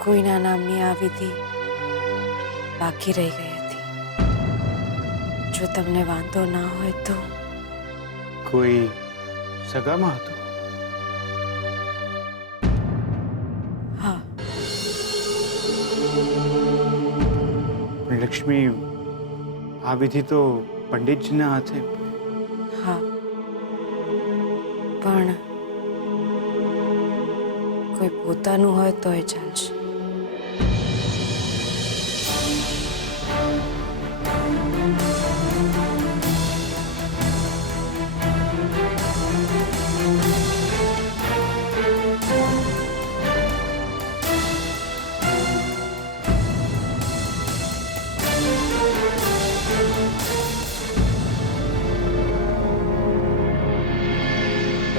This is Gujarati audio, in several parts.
કોઈના નામની આ વિધિ બાકી રહી ગઈ હતી. જો તમને વાંધો ના હોય તો. કોઈ સગામાં હતું? હા. પણ લક્ષ્મી, આ વિધિ તો પંડિતજીના હાથે. હા, પણ કોઈ પોતાનું હોય તોય ચાલશે.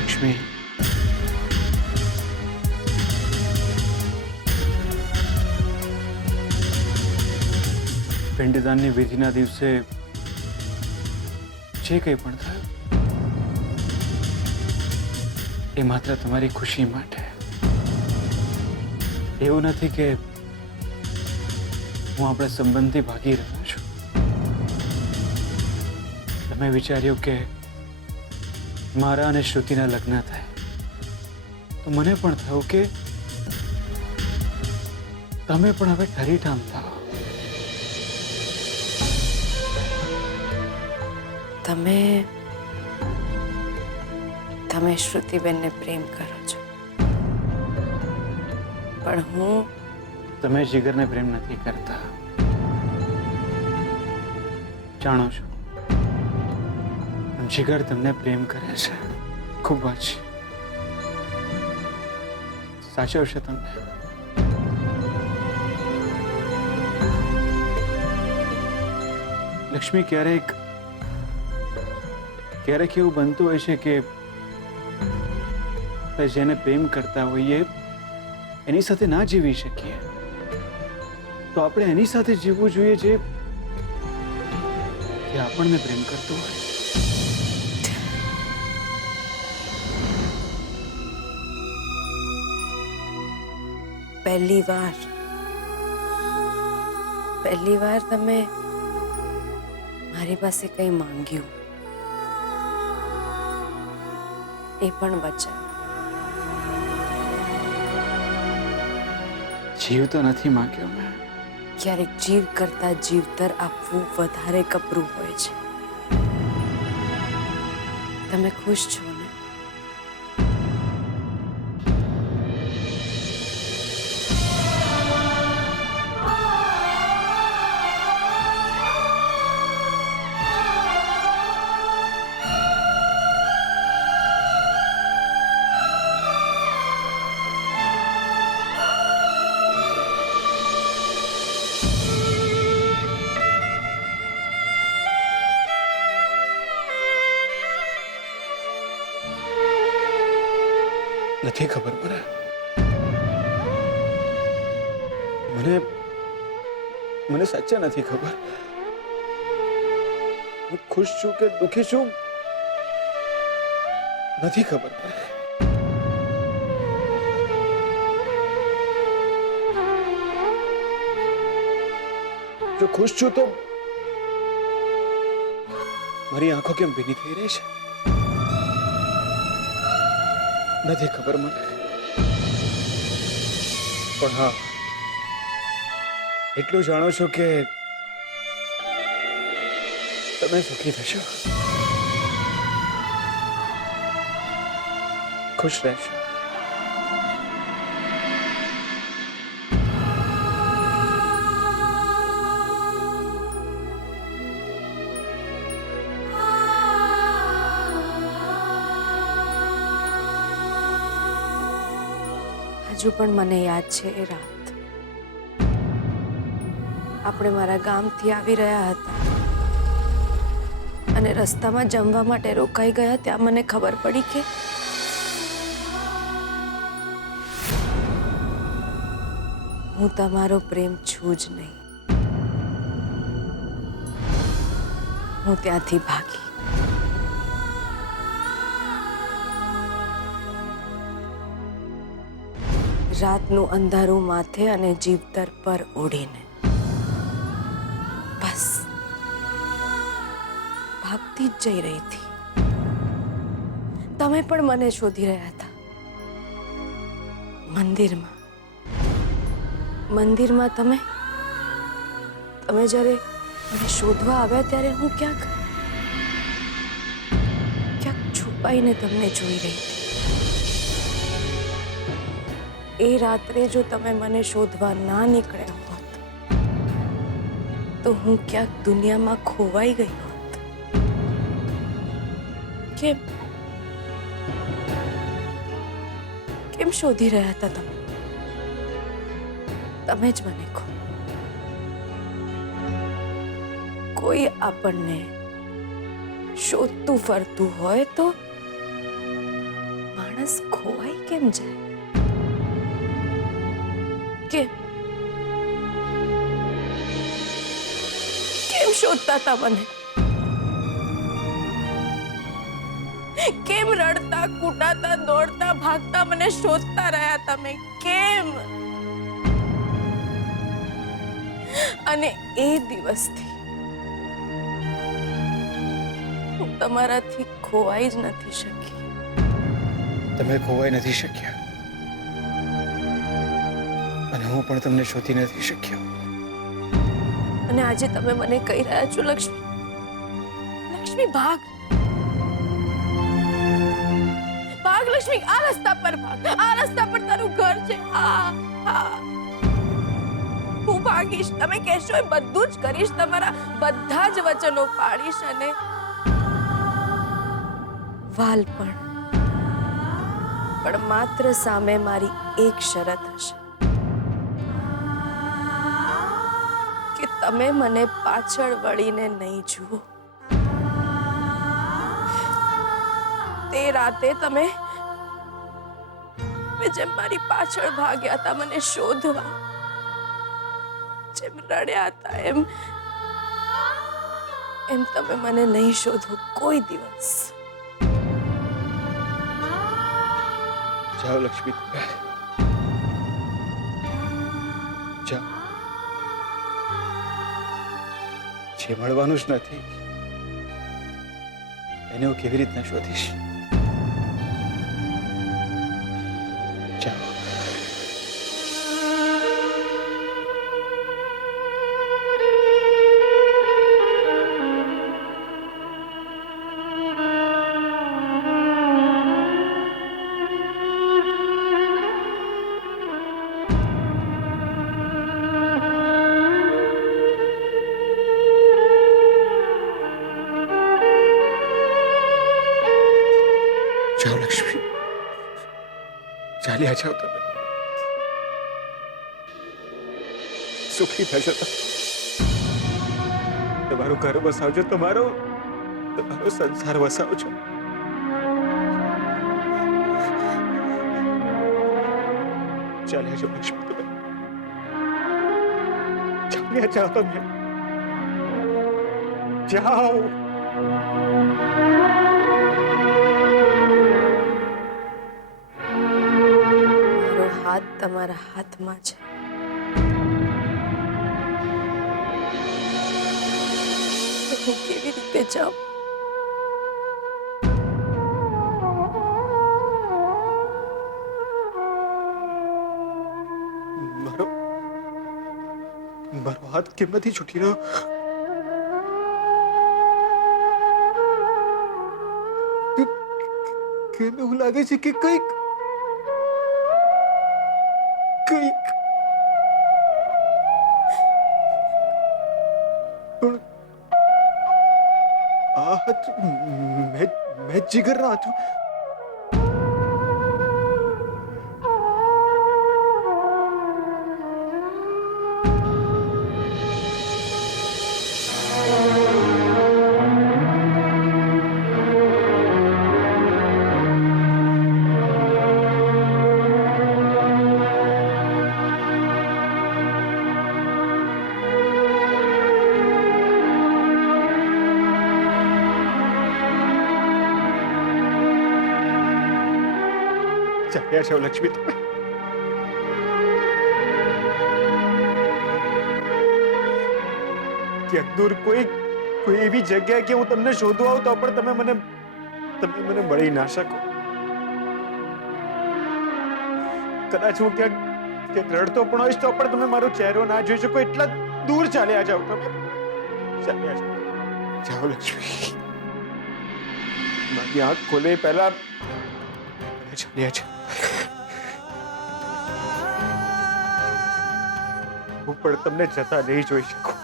લક્ષ્મી, પિંડદાનની વિધિના દિવસે જે કંઈ પણ થયું એ માત્ર તમારી ખુશી માટે. એવું નથી કે હું આપણા સંબંધથી ભાગી રહ્યો છું. તમે વિચાર્યું કે મારા અને શ્રુતિના લગ્ન થાય તો મને પણ થયું કે તમે પણ હવે ઠરીઠામ થાઓ. તમે શ્રુતિબેનને પ્રેમ કરો છો, પણ હું. તમે જીગરને પ્રેમ નથી કરતા, જાણો છો. જીગર તમને પ્રેમ કરે છે, ખૂબ જ. સાચવશે તમને. લક્ષ્મી, ક્યારેક એવું બનતું હોય છે કે આપણે જેને પ્રેમ કરતા હોઈએ એની સાથે ના જીવી શકીએ તો આપણે એની સાથે જીવવું જોઈએ જે આપણને પ્રેમ કરતો હોય. પહેલી વાર તમે મારી પાસે કંઈ માંગ્યું, એ પણ વચન. જીવ તો નથી માંગ્યો મેં. ક્યારેક જીવ કરતા જીવતર આપવું વધારે કપરું હોય છે. તમે ખુશ છો ને? નથી ખબર મને સાચા નથી ખબર. હું ખુશ છું કે દુખી છું નથી ખબર પડે. જો ખુશ છું તો મારી આંખો કેમ ભીની થઈ રહી છે નથી ખબર મને. પણ હા, એટલું જાણો છો કે તમે સુખી થશો, ખુશ રહેશો. હજુ પણ મને યાદ છે એ રાત. આપણે મારા ગામથી આવી રહ્યા હતા અને રસ્તામાં જમવા માટે રોકાઈ ગયા. ત્યાં મને ખબર પડી કે હું તમારો પ્રેમ છું જ નહીં. હું ત્યાંથી ભાગી. રાતનું અંધારું માથે અને જીવતર પર ઓઢીને બસ ભાગતી જ જઈ રહી હતી. તમે પણ મને શોધી રહ્યા હતા. મંદિરમાં તમે જ્યારે મને શોધવા આવ્યા ત્યારે હું ક્યાંક છુપાઈને તમને જોઈ રહી હતી. એ રાત્રે જો તમે મને શોધવા ના નીકળ્યા હોત તો હું ક્યાંક દુનિયામાં ખોવાઈ ગઈ હોત. કેમ શોધી રહ્યા હતા તમે? તમે જ મને કહો. કોઈ આપણને શોધતું ફરતું હોય તો માણસ ખોવાઈ કેમ જાય? કેમ શોધતા હતા મને? કેમ રડતા કૂટાતા દોડતા ભાગતા મને શોધતા રહ્યા તમે? કેમ? અને એ દિવસથી હું તમારાથી ખોવાઈ જ નથી શકી. તમે ખોવાઈ નથી શક્યા અને હું પણ તમને શોધી નથી શક્યો. અને આજે તમે મને કહી રહ્યા છો, લક્ષ્મી ભાગ લક્ષ્મી, આ રસ્તા પર ભાગ. આ રસ્તા પર તારું ઘર છે. હું ભાગીશ. તમે કહેશો એ બધું જ કરીશ. તમારા બધા જ વચનો પાડીશ અને વાલ પણ માત્ર સામે મારી એક શરત હશે કે તમે મને પાછળ વળીને નહીં જુઓ. તે રાતે તમે જેમ મારી પાછળ ભાગ્યા હતા મને શોધવા, જેમ રડ્યા હતા એમ તમે મને નહીં શોધો કોઈ દિવસ. જાઓ લક્ષ્મી, જાઓ. જે મળવાનું જ નથી એને હું કેવી રીતના શોધીશ? જાઓ. જાઓ લક્ષ્મી, ચાલ્યા જાઓ. તમે સુખી થશો. તમારું ઘર વસાવજો, તમારો સંસાર વસાવજો. ચાલ્યા જાઓ લક્ષ્મી, તમે ચાલ્યા જાઓ. તમે જાઓ. હાથ તમારા હાથમાં છે. હું કેવી રીતે જાઉં? મારો હાથ કેમ નથી છૂટી રહ્યો? કેમ એવું લાગે છે કે કંઈક પણ આ હાથ મેં જીગર ના હતું. ચાલ્યા જાઓ લક્ષ્મી, તમે ક્યાંક દૂર કોઈ એવી જગ્યાએ કે હું તમને શોધવા આવું તો પણ તમે મને મળી ના શકો. કદાચ હું ક્યાંક રડતો પણ હોઈશ તો પણ તમે મારો ચહેરો ના જોઈ શકો. એટલા દૂર ચાલ્યા જાઓ તમે. ચાલ્યા જાઓ લક્ષ્મી. મારી આંખ ખોલે પહેલા ચાલ્યા જાઓ. હું પણ તમને જતા નહીં જોઈ શકું.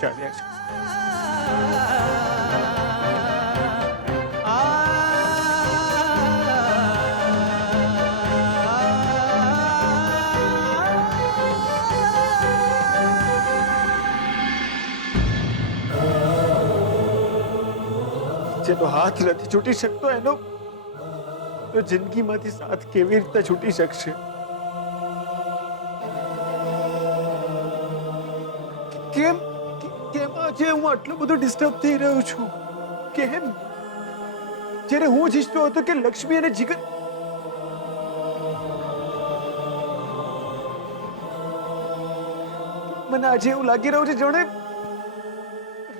ચાલ્યા જાઓ. જેનો હાથ નથી છૂટી શકતો એનો તો જિંદગીમાંથી સાથ કેવી રીતે છૂટી શકશે? કેમ કેમ આજે હું આટલું બધું ડિસ્ટર્બ થઈ રહ્યો છું? કેમ? જ્યારે હું જ ઈચ્છતો હતો કે લક્ષ્મી અને જીગર મને આજે એવું લાગી રહ્યું છે જાણે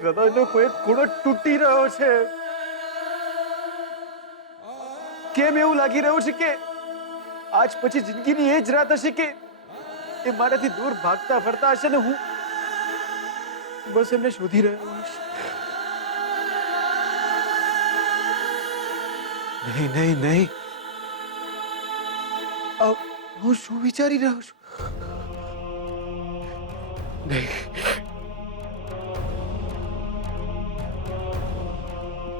હૃદયનો કોઈ ખૂણો તૂટી રહ્યો છે. કેમ એવું લાગી રહ્યું છે કે આજ પછી જિંદગીની એ જ રાત હશે કે એ મારાથી દૂર ભાગતા ફરતા હશે ને હું બસ એમને શોધી રહ્યો હશે. નહીં નહીં નહીં, હું શું વિચારી રહ્યો છું? નહીં,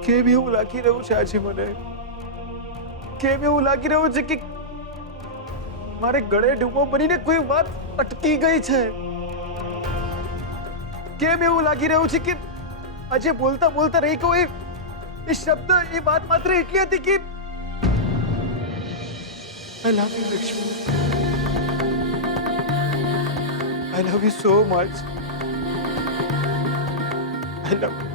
કેમ એવું લાગી રહ્યું છે આજે મને? કેમ એવું લાગી રહ્યું છે કે મારે ગળે ડૂબો બનીને કોઈ વાત અટકી ગઈ છે? કેમ એવું લાગી રહ્યું છે કે આજે બોલતા બોલતા રહી ગયો એ શબ્દ એ વાત માત્ર એટલી હતી કે I love you, Lakshmi. I love you so much. I love you.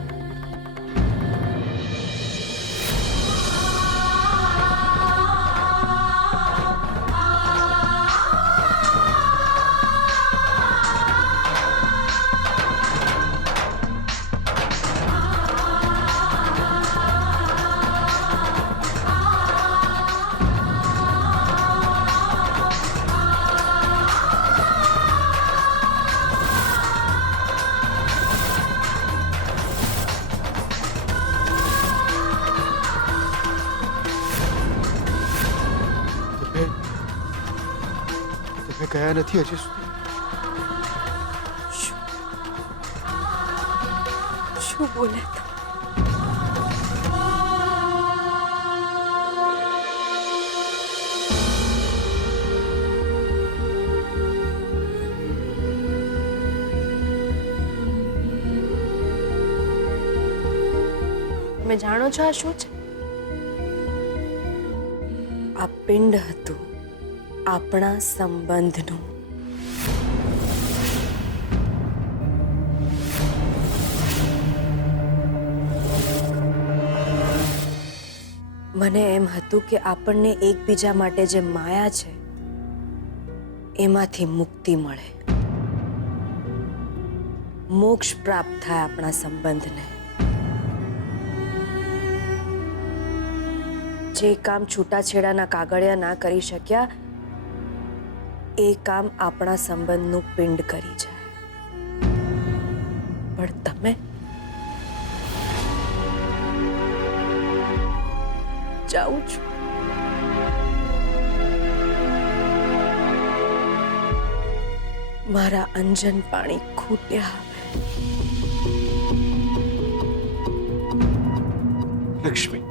તમે ગયા નથી હજી સુધી? શું બોલે તો? તમે જાણો છો આ શું છે? આ પિંડ હતું આપણા સંબંધનું. મને એમ હતું કે આપણને એકબીજા માટે જે માયા છે એમાંથી મુક્તિ મળે, મોક્ષ પ્રાપ્ત થાય આપણા સંબંધને. જે કામ છૂટાછેડાના કાગળિયા ના કરી શક્યા એ કામ આપણા સંબંધનું પિંડ કરી જાય. પણ તમે જાઉં છું. મારા અંજન પાણી ખૂટ્યા હવે. લક્ષ્મી,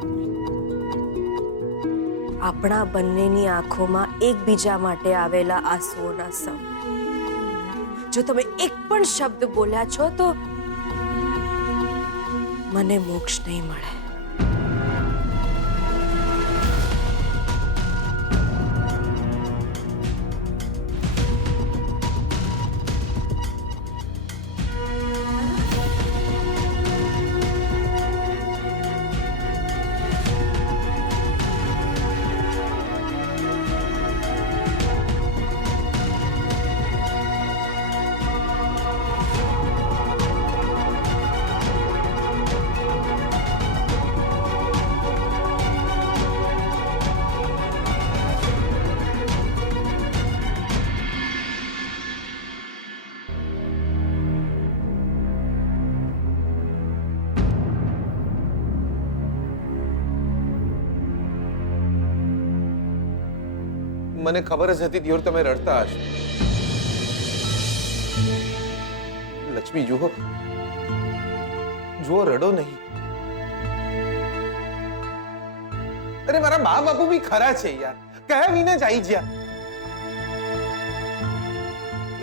આપણા બંનેની આંખોમાં એકબીજા માટે આવેલા આંસુઓના સમ. જો તમે એક પણ શબ્દ બોલ્યા છો તો મને મોક્ષ નહીં મળે. મને ખબર જ હતી દિયોર તમે રડતા હશો. લક્ષ્મી જુઓ, જુઓ, રડો નહીં. અરે મારા બા બાપુ બી ખરા છે યાર, કયા વિના જ આવી ગયા.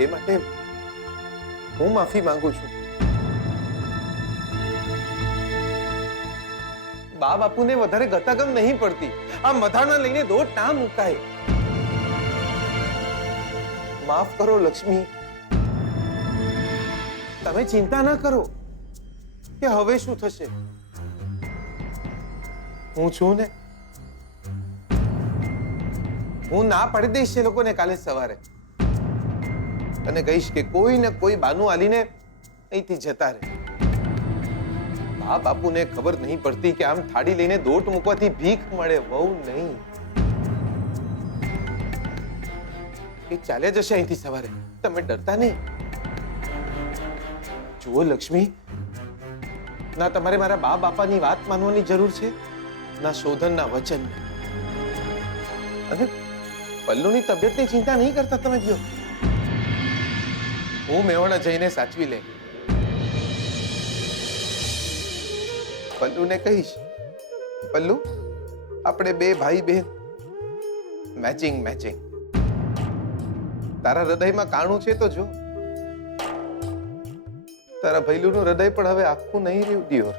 એ માટે હું માફી માંગુ છું. બા બાપુને વધારે ગતાગમ નહીં પડતી. આ મધાના લઈને દોટ ના મુકાય. માફ કરો લક્ષ્મી. તમે ચિંતા ના કરો કે હવે શું થશે. હું છું ને. હું ના પાડી દઈશ એ લોકોને કાલે સવારે અને કહીશ કે કોઈ ને કોઈ બાનું આલીને અહીંથી જતા રહે. બા બાપુને ખબર નહીં પડતી કે આમ થાળી લઈને દોટ મૂકવાથી ભીખ મળે, વહુ નહીં. એ ચાલ્યા જશે અહીંથી સવારે. તમે ડરતા નહીં. જુઓ લક્ષ્મી, ના તમારે મારા બા બાપાની વાત માનવાની જરૂર છે, ના શોધનના વચન. અને પલ્લુની તબિયતની ચિંતા નહીં કરતા તમે કયો. હું મેવાડા જઈને સાચવી લે. પલ્લુને કહીશ, પલ્લુ આપણે બે ભાઈ બહેન મેચિંગ મેચિંગ. તારા હૃદયમાં કાણું છે તો જો. તારા ભૈલુનું હૃદય પણ હવે આખું નહીં રહ્યું દિયોર.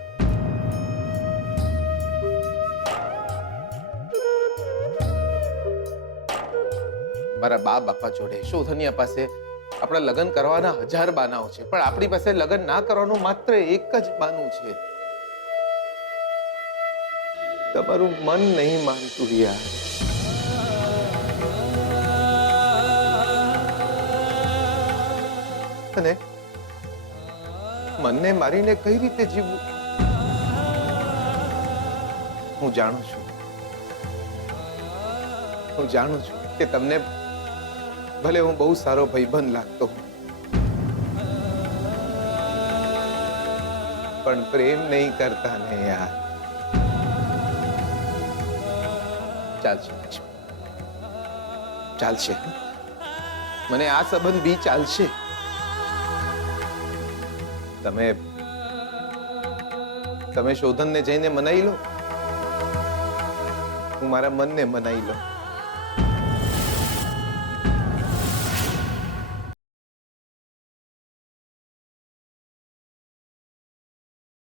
મારા બા બાપા જોડે શોધનિયા પાસે આપણા લગ્ન કરવાના 1000 બાનાઓ છે, પણ આપણી પાસે લગ્ન ના કરવાનું માત્ર એક જ બાનું છે. તમારું મન નહીં માનતું યાર. અને મનને મારીને કઈ રીતે જીવવું હું જાણું છું. હું જાણું છું કે તમને ભલે હું બહુ સારો ભાઈબંધ લાગતો હું, પણ પ્રેમ નહીં કરતા ને યાર. ચાલશે ચાલશે, મને આ સંબંધ બી ચાલશે. તમે શોધનને જઈને મનાઈ લો, હું મારા મનને મનાઈ લો.